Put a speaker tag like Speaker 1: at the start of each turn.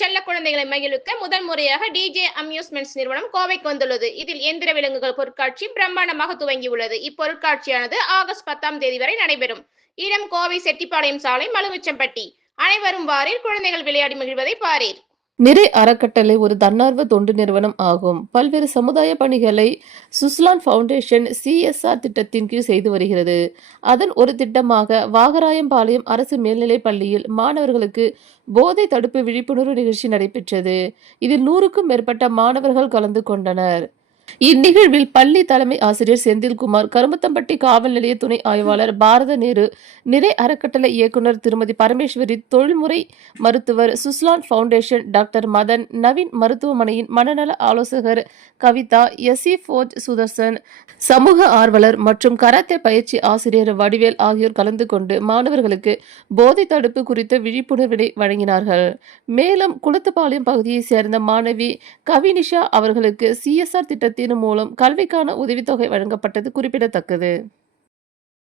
Speaker 1: செல்ல குழந்தைகளை மகிழ்விக்க முதல் முறையாக டிஜே அம்யூஸ்மெண்ட்ஸ் நிறுவனம் கோவைக்கு வந்துள்ளது. இதில் எந்திர விலங்குகள் பொருட்காட்சி பிரம்மாண்டமாக துவங்கியுள்ளது. இப்பொருட்காட்சியானது ஆகஸ்ட் பத்தாம் தேதி வரை நடைபெறும். இடம் கோவை செட்டிப்பாளையம் சாலை மலுமிச்சம்பட்டி. அனைவரும் வாரீர் குழந்தைகள் விளையாடி மகிழ்வதை பாரீர்.
Speaker 2: நிறை அறக்கட்டளை ஒரு தன்னார்வ தொண்டு நிறுவனம் ஆகும். பல்வேறு சமுதாய பணிகளை சுஸ்லான் ஃபவுண்டேஷன் சிஎஸ்ஆர் திட்டத்தின் கீழ் செய்து வருகிறது. அதன் ஒரு திட்டமாக வாகராயம்பாளையம் அரசு மேல்நிலைப் பள்ளியில் மாணவர்களுக்கு போதை தடுப்பு விழிப்புணர்வு நிகழ்ச்சி நடைபெற்றது. இதில் நூறுக்கும் மேற்பட்ட மாணவர்கள் கலந்து கொண்டனர். இந்நிகழ்வில் பள்ளி தலைமை ஆசிரியர் செந்தில்குமார் கருமத்தம்பட்டி காவல் நிலைய துணை ஆய்வாளர் பாரத நேரு நிறை அறக்கட்டளை இயக்குனர் திருமதி பரமேஸ்வரி தொழில்முறை மருத்துவர் சுஸ்லான் ஃபவுண்டேஷன் டாக்டர் மதன் நவீன் மருத்துவமனையின் மனநல ஆலோசகர் கவிதா எஸ்இ ஃபோர்ஜ் சுதர்சன் சமூக ஆர்வலர் மற்றும் கராத்தே பயிற்சி ஆசிரியர் வடிவேல் ஆகியோர் கலந்து கொண்டு மாணவர்களுக்கு போதை தடுப்பு குறித்த விழிப்புணர்வினை வழங்கினார்கள். மேலும் குளத்துப்பாளையம் பகுதியைச் சேர்ந்த மாணவி கவினிஷா அவர்களுக்கு சிஎஸ்ஆர் திட்டத்தின் மூலம் கல்விக்கான உதவித்தொகை வழங்கப்பட்டது குறிப்பிடத்தக்கது.